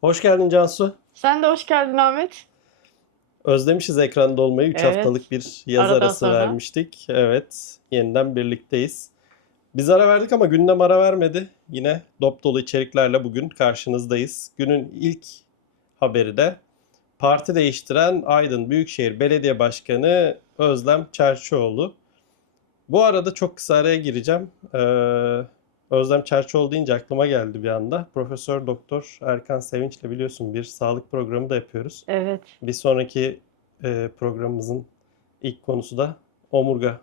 Hoş geldin Cansu. Sen de hoş geldin Ahmet. Özlemişiz ekranda olmayı. 3 Evet. haftalık bir yaz Aradan arası sonra. vermiştik. Evet, yeniden birlikteyiz. Biz ara verdik ama gündem ara vermedi. Yine dop dolu içeriklerle bugün karşınızdayız. Günün ilk haberi de parti değiştiren Aydın Büyükşehir Belediye Başkanı Özlem Çerçioğlu. Bu arada çok kısa araya gireceğim. Ee, Özlem Çerçioğlu deyince aklıma geldi bir anda. Profesör Doktor Erkan Sevinç'le biliyorsun bir sağlık programı da yapıyoruz. Evet. Bir sonraki e, programımızın ilk konusu da omurga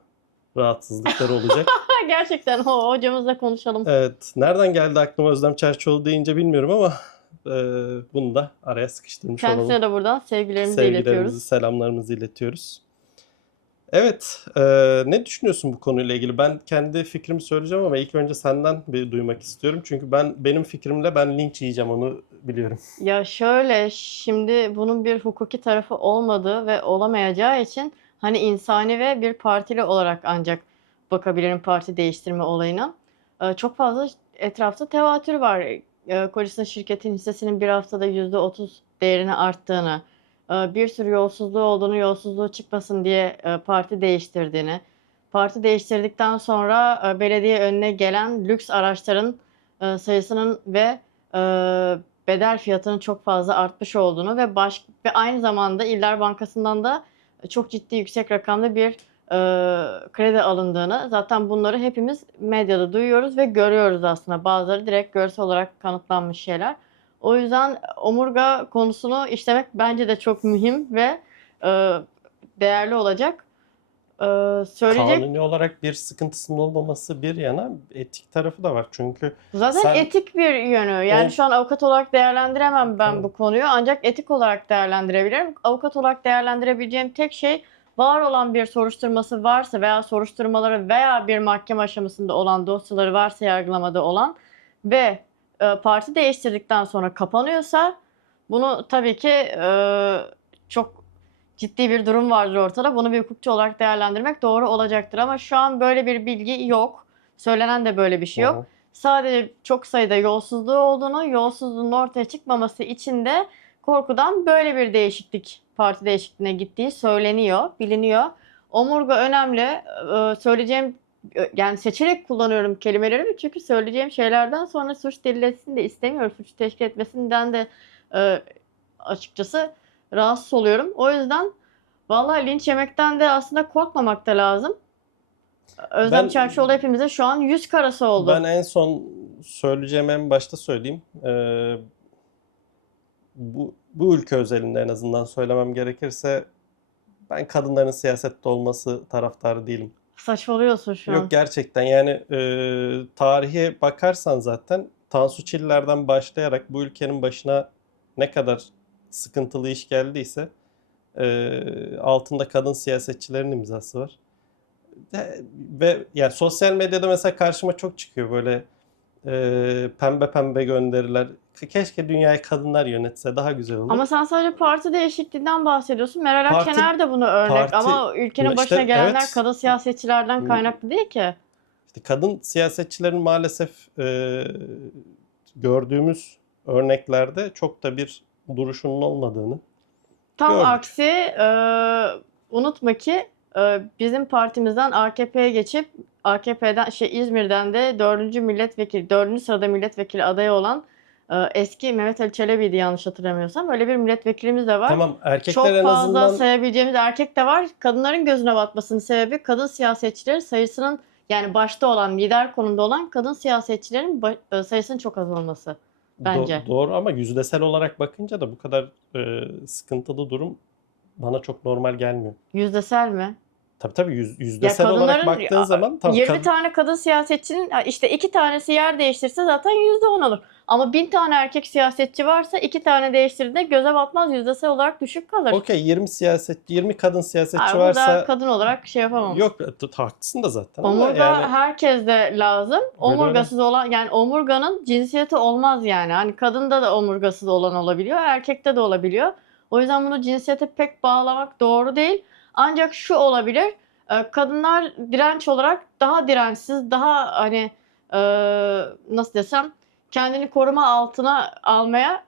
rahatsızlıkları olacak. Gerçekten o hocamızla konuşalım. Evet, nereden geldi aklıma Özlem Çerçioğlu deyince bilmiyorum ama e, bunu da araya sıkıştırmış olalım. Kendisine de buradan sevgilerimizi Sevgilerimizi, iletiyoruz. selamlarımızı iletiyoruz. Evet, e, ne düşünüyorsun bu konuyla ilgili? Ben kendi fikrimi söyleyeceğim ama ilk önce senden bir duymak istiyorum. Çünkü ben benim fikrimle ben linç yiyeceğim onu biliyorum. Ya şöyle şimdi bunun bir hukuki tarafı olmadığı ve olamayacağı için hani insani ve bir partili olarak ancak bakabilirim parti değiştirme olayına. Ee, çok fazla etrafta tevatür var. Ee, Kocasının şirketin hissesinin bir haftada %30 değerini arttığını, e, bir sürü yolsuzluğu olduğunu, yolsuzluğu çıkmasın diye e, parti değiştirdiğini, parti değiştirdikten sonra e, belediye önüne gelen lüks araçların e, sayısının ve e, bedel fiyatının çok fazla artmış olduğunu ve baş ve aynı zamanda İller Bankası'ndan da çok ciddi yüksek rakamda bir e, kredi alındığını zaten bunları hepimiz medyada duyuyoruz ve görüyoruz aslında. Bazıları direkt görsel olarak kanıtlanmış şeyler. O yüzden omurga konusunu işlemek bence de çok mühim ve e, değerli olacak. E, söyleyecek Kanuni olarak bir sıkıntısının olmaması bir yana etik tarafı da var. Çünkü Zaten Sen- etik bir yönü. Yani O- şu an avukat olarak değerlendiremem ben Tamam. bu konuyu. Ancak etik olarak değerlendirebilirim. Avukat olarak değerlendirebileceğim tek şey var olan bir soruşturması varsa veya soruşturmaları veya bir mahkeme aşamasında olan dosyaları varsa yargılamada olan ve parti değiştirdikten sonra kapanıyorsa bunu tabii ki e, çok ciddi bir durum vardır ortada. Bunu bir hukukçu olarak değerlendirmek doğru olacaktır. Ama şu an böyle bir bilgi yok. Söylenen de böyle bir şey yok. Hı hı. Sadece çok sayıda yolsuzluğu olduğunu, yolsuzluğun ortaya çıkmaması için de korkudan böyle bir değişiklik, parti değişikliğine gittiği söyleniyor, biliniyor. Omurga önemli. Ee, söyleyeceğim yani seçerek kullanıyorum kelimelerimi çünkü söyleyeceğim şeylerden sonra suç delil etsin de istemiyorum. Suç teşkil etmesinden de e, açıkçası rahatsız oluyorum. O yüzden vallahi linç yemekten de aslında korkmamak da lazım. Özlem Ben- Çerçioğlu hepimize şu an yüz karası oldu. Ben en son söyleyeceğim en başta söyleyeyim. Ee, bu, bu ülke özelinde en azından söylemem gerekirse ben kadınların siyasette olması taraftarı değilim. Saçmalıyorsun şu an. Yok gerçekten yani e, tarihe bakarsan zaten Tansu Çiller'den başlayarak bu ülkenin başına ne kadar sıkıntılı iş geldiyse e, altında kadın siyasetçilerin imzası var. De- ve yani sosyal medyada mesela karşıma çok çıkıyor böyle e, pembe pembe gönderiler. Keşke dünyayı kadınlar yönetse daha güzel olur. Ama sen sadece parti değişikliğinden bahsediyorsun. Meral Parti- Akşener de bunu örnek. parti- Ama ülkenin İşte başına gelenler evet. kadın siyasetçilerden kaynaklı değil ki. İşte kadın siyasetçilerin maalesef e, gördüğümüz örneklerde çok da bir duruşunun olmadığını. Tam Gördük. aksi e, unutma ki e, bizim partimizden AKP'ye geçip AKP'den şey İzmir'den de 4. milletvekili 4. sırada milletvekili adayı olan eski Mehmet Ali Çelebi'ydi yanlış hatırlamıyorsam. Öyle bir milletvekilimiz de var. Tamam erkekler Çok en fazla azından sayabileceğimiz erkek de var. Kadınların gözüne batmasının sebebi kadın siyasetçilerin sayısının yani başta olan lider konumda olan kadın siyasetçilerin e, sayısının çok az olması. do- bence. doğru ama yüzdesel olarak bakınca da bu kadar e, sıkıntılı durum bana çok normal gelmiyor. Yüzdesel mi? Tabii tabii yüz, yüzdesel olarak kadınların- baktığın zaman tam 20 kad- tane kadın siyasetçinin işte iki tanesi yer değiştirse zaten %10 olur. Ama bin tane erkek siyasetçi varsa iki tane değiştirdiğinde göze batmaz yüzdesel olarak düşük kalır. okey 20 siyaset 20 kadın siyasetçi burada varsa kadın olarak şey yapamam. yok haklısın da zaten Omurga yani herkes de lazım. Omurgasız olan yani omurganın cinsiyeti olmaz yani. Hani kadında da omurgasız olan olabiliyor, erkekte de olabiliyor. O yüzden bunu cinsiyete pek bağlamak doğru değil. Ancak şu olabilir. e, Kadınlar direnç olarak daha dirençsiz, daha hani e, nasıl desem kendini koruma altına almaya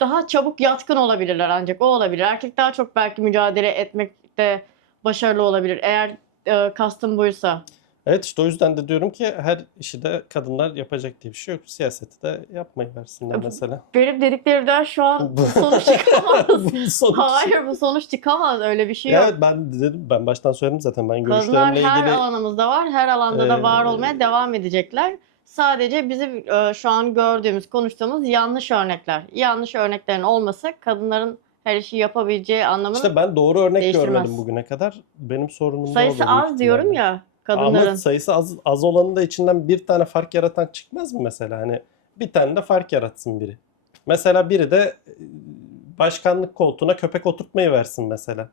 daha çabuk yatkın olabilirler ancak o olabilir. Erkek daha çok belki mücadele etmekte başarılı olabilir. Eğer e, kastım buysa. Evet işte o yüzden de diyorum ki her işi de kadınlar yapacak diye bir şey yok. Siyaseti de yapmayı versinler mesela. Benim dediklerimden şu an sonuç çıkamaz. Bu sonuç. Hayır bu sonuç çıkamaz öyle bir şey yok. Evet ben dedim ben baştan söyledim zaten ben Kadınlar görüşlerimle her ilgili alanımızda var, her alanda da var Ee, olmaya devam edecekler. Sadece bizim e, şu an gördüğümüz, konuştuğumuz yanlış örnekler. Yanlış örneklerin olması kadınların her işi yapabileceği anlamını işte ben doğru örnek değiştirmez. görmedim bugüne kadar. Benim sorunum sayısı az diyorum ya kadınların. Ama sayısı az, az olanın da içinden bir tane fark yaratan çıkmaz mı mesela? Hani bir tane de fark yaratsın biri. Mesela biri de e, başkanlık koltuğuna köpek oturtmayı versin mesela.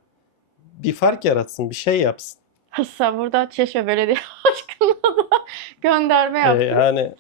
Bir fark yaratsın, bir şey yapsın. Sen burada Çeşme Belediye Başkanı'na da gönderme yaptın. Ee, yani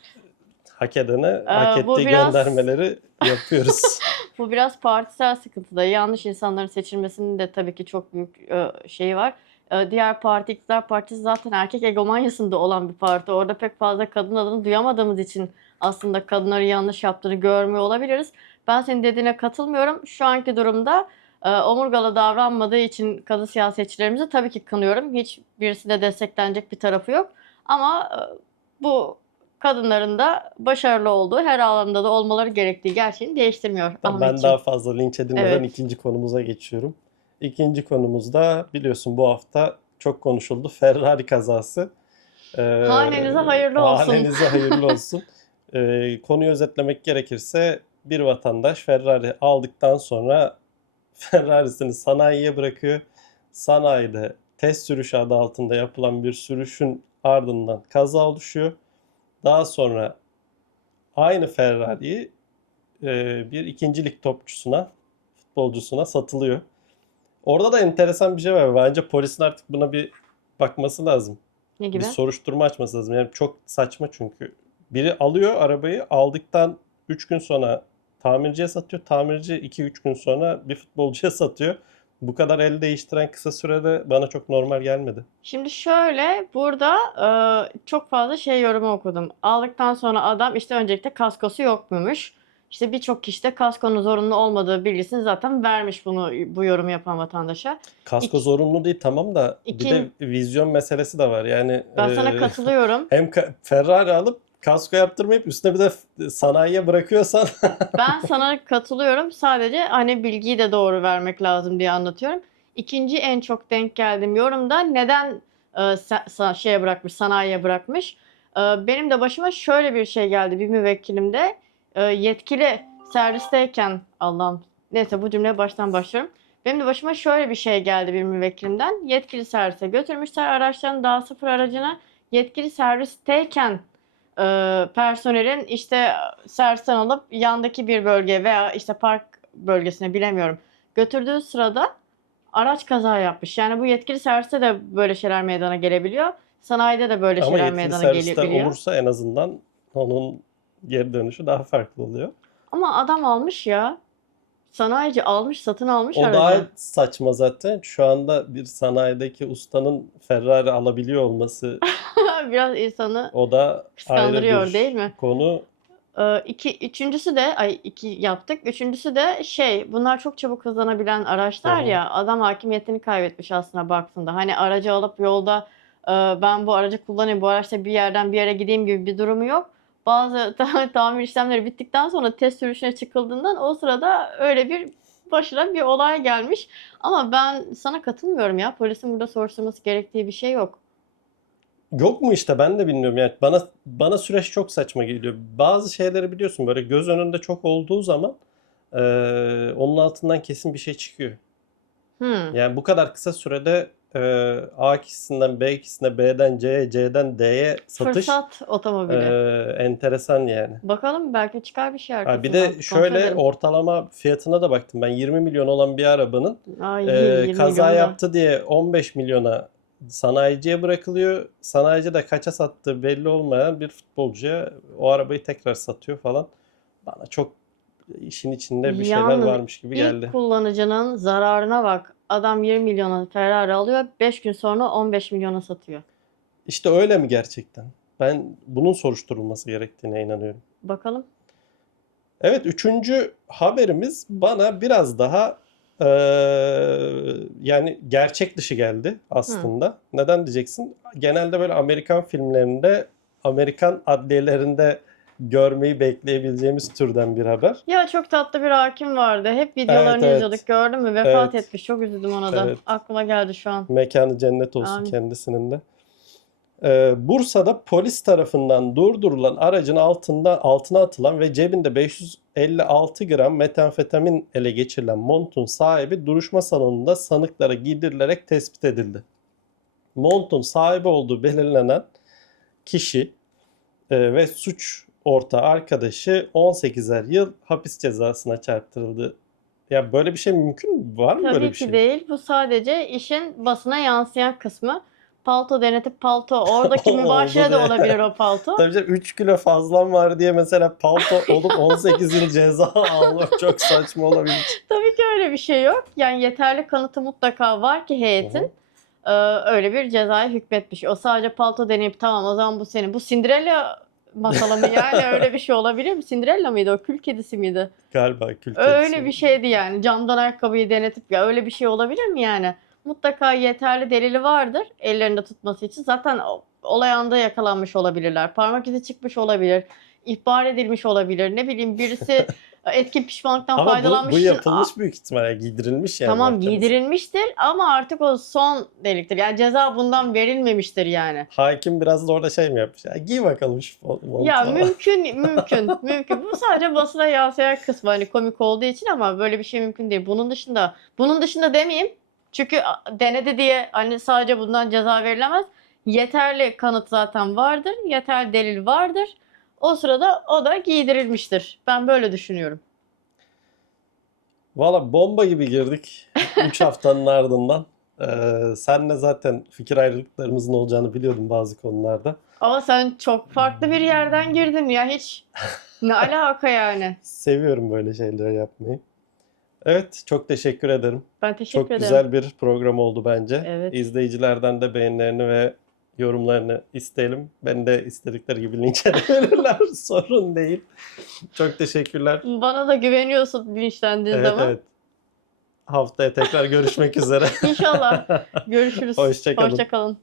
hak edene hak Ee, bu ettiği biraz- göndermeleri yapıyoruz. Bu biraz partisel sıkıntıda. Yanlış insanların seçilmesinin de tabii ki çok büyük e, şeyi var. E, Diğer parti, iktidar partisi zaten erkek egomanyasında olan bir parti. Orada pek fazla kadın adını duyamadığımız için aslında kadınların yanlış yaptığını görmüyor olabiliriz. Ben senin dediğine katılmıyorum. Şu anki durumda e, omurgalı davranmadığı için kadın siyasetçilerimizi tabii ki kınıyorum. Hiçbirisi de desteklenecek bir tarafı yok. Ama e, bu kadınların da başarılı olduğu her alanda da olmaları gerektiği gerçeğini değiştirmiyor. Ben Ahmetciğim. daha fazla linç edilmeden Evet. ikinci konumuza geçiyorum. İkinci konumuzda biliyorsun bu hafta çok konuşuldu. Ferrari kazası. Ee, Hanenize hayırlı olsun. Hanenize hayırlı olsun. Ee, konuyu özetlemek gerekirse bir vatandaş Ferrari aldıktan sonra Ferrari'sini sanayiye bırakıyor. Sanayide test sürüşü adı altında yapılan bir sürüşün ardından kaza oluşuyor. Daha sonra aynı Ferrari'yi e, bir ikincilik topçusuna, futbolcusuna satılıyor. Orada da enteresan bir şey var. Bence polisin artık buna bir bakması lazım. Ne Bir gibi? soruşturma açması lazım. Yani çok saçma çünkü. Biri alıyor arabayı, aldıktan 3 gün sonra tamirciye satıyor. Tamirci 2-3 gün sonra bir futbolcuya satıyor. Bu kadar el değiştiren kısa sürede bana çok normal gelmedi. Şimdi şöyle burada e, çok fazla şey yorumu okudum. Aldıktan sonra adam işte öncelikle kaskosu yok muymuş? İşte birçok kişi de kaskonun zorunlu olmadığı bilgisini zaten vermiş bunu bu yorumu yapan vatandaşa. Kasko İki- zorunlu değil tamam da bir İki- de vizyon meselesi de var. Yani Ben sana e, katılıyorum. hem Ferrari alıp kasko yaptırmayıp üstüne bir de sanayiye bırakıyorsan Ben sana katılıyorum. Sadece hani bilgiyi de doğru vermek lazım diye anlatıyorum. İkinci en çok denk geldiğim yorumda neden e, şeye bırakmış, sanayiye bırakmış. E, benim de başıma şöyle bir şey geldi bir müvekkilimde. E, yetkili servisteyken Allah'ım neyse bu cümleye baştan başlıyorum. Benim de başıma şöyle bir şey geldi bir müvekkilimden. Yetkili servise götürmüşler araçlarını daha sıfır aracına. Yetkili servisteyken e, personelin işte servisten alıp yandaki bir bölge veya işte park bölgesine bilemiyorum götürdüğü sırada araç kaza yapmış. Yani bu yetkili serviste de böyle şeyler meydana gelebiliyor. Sanayide de böyle ama şeyler meydana gelebiliyor. olursa en azından onun geri dönüşü daha farklı oluyor. Ama adam almış ya. Sanayici almış, satın almış O aracı. daha saçma zaten. Şu anda bir sanayideki ustanın Ferrari alabiliyor olması Biraz insanı o da ayrı kıskandırıyor bir değil mi? konu. Ee, iki, üçüncüsü de ay iki yaptık. Üçüncüsü de şey bunlar çok çabuk hızlanabilen araçlar Hı hı. ya adam hakimiyetini kaybetmiş aslında baktığında. Hani aracı alıp yolda e, ben bu aracı kullanayım bu araçta bir yerden bir yere gideyim gibi bir durumu yok. Bazı ta- tamir işlemleri bittikten sonra test sürüşüne çıkıldığından o sırada öyle bir başına bir olay gelmiş. Ama ben sana katılmıyorum ya. Polisin burada soruşturması gerektiği bir şey yok. Yok mu işte ben de bilmiyorum yani bana bana süreç çok saçma geliyor. Bazı şeyleri biliyorsun böyle göz önünde çok olduğu zaman eee, onun altından kesin bir şey çıkıyor. Hmm. Yani bu kadar kısa sürede eee, A kişisinden B kişisine B'den C'ye C'den D'ye satış Fırsat otomobili. eee, enteresan yani. Bakalım belki çıkar bir şey Ha, arkasından. bir de Kontrol şöyle edelim. ortalama fiyatına da baktım ben 20 milyon olan bir arabanın Ay, 20 kaza milyon da. yaptı diye 15 milyona sanayiciye bırakılıyor. Sanayici de kaça sattığı belli olmayan bir futbolcuya o arabayı tekrar satıyor falan. Bana çok işin içinde bir şeyler Yalnız varmış gibi İlk geldi. kullanıcının zararına bak. Adam 20 milyona Ferrari alıyor. 5 gün sonra 15 milyona satıyor. İşte öyle mi gerçekten? Ben bunun soruşturulması gerektiğine inanıyorum. Bakalım. Evet, üçüncü haberimiz bana biraz daha eee, yani gerçek dışı geldi aslında. Neden diyeceksin? Genelde böyle Amerikan filmlerinde, Amerikan adliyelerinde görmeyi bekleyebileceğimiz türden bir haber. Ya çok tatlı bir hakim vardı. Hep videolarını evet. izliyorduk. Gördün mü? Vefat Evet. etmiş. Çok üzüldüm ona da. Evet. Aklıma geldi şu an. Mekanı cennet olsun Amin. kendisinin de. Ee, Bursa'da polis tarafından durdurulan aracın altında altına atılan ve cebinde 556 gram metamfetamin ele geçirilen montun sahibi duruşma salonunda sanıklara giydirilerek tespit edildi. Montun sahibi olduğu belirlenen kişi e, ve suç ortağı arkadaşı 18'er yıl hapis cezasına çarptırıldı. Ya böyle bir şey mümkün mü? Var mı Tabii böyle bir ki şey? değil. Bu sadece işin basına yansıyan kısmı. Palto denetip palto. Oradaki mübaşire de olabilir o palto. Tabii canım 3 kilo fazlam var diye mesela palto olup 18 yıl ceza almak çok saçma olabilir. Tabii ki öyle bir şey yok. Yani yeterli kanıtı mutlaka var ki heyetin e, öyle bir cezaya hükmetmiş. O sadece palto deneyip tamam o zaman bu senin. Bu Cinderella masalı mı yani öyle bir şey olabilir mi? Cinderella mıydı o? Kül kedisi miydi? Galiba kül Öyle kedisi. bir şeydi yani. Camdan ayakkabıyı denetip ya öyle bir şey olabilir mi yani? Mutlaka yeterli delili vardır ellerinde tutması için. Zaten olay anında yakalanmış olabilirler. Parmak izi çıkmış olabilir. ihbar edilmiş olabilir. Ne bileyim birisi etkin pişmanlıktan Ama bu, faydalanmış. bu için- yapılmış büyük ihtimalle giydirilmiş yani. Tamam mahkemesi. giydirilmiştir ama artık o son deliktir. Yani ceza bundan verilmemiştir yani. Hakim biraz da orada şey mi yapmış? Ya, giy bakalım şu montu Ya falan. mümkün mümkün mümkün. Bu sadece basına yansıyan kısmı hani komik olduğu için ama böyle bir şey mümkün değil. Bunun dışında bunun dışında demeyeyim. Çünkü denedi diye hani sadece bundan ceza verilemez. Yeterli kanıt zaten vardır. Yeterli delil vardır. O sırada o da giydirilmiştir. Ben böyle düşünüyorum. Valla bomba gibi girdik 3 haftanın ardından. Ee, senle zaten fikir ayrılıklarımızın olacağını biliyordum bazı konularda. Ama sen çok farklı bir yerden girdin ya hiç. Ne alaka yani? Seviyorum böyle şeyleri yapmayı. Evet, çok teşekkür ederim. Ben teşekkür Çok ederim. güzel bir program oldu bence. Evet. İzleyicilerden de beğenilerini ve yorumlarını isteyelim. Ben de istedikleri gibi linç edebilirler. Sorun değil. Çok teşekkürler. Bana da güveniyorsun linçlendiğin Evet zaman. evet. Haftaya tekrar görüşmek üzere. İnşallah. Görüşürüz. Hoşça kalın. Hoşça kalın.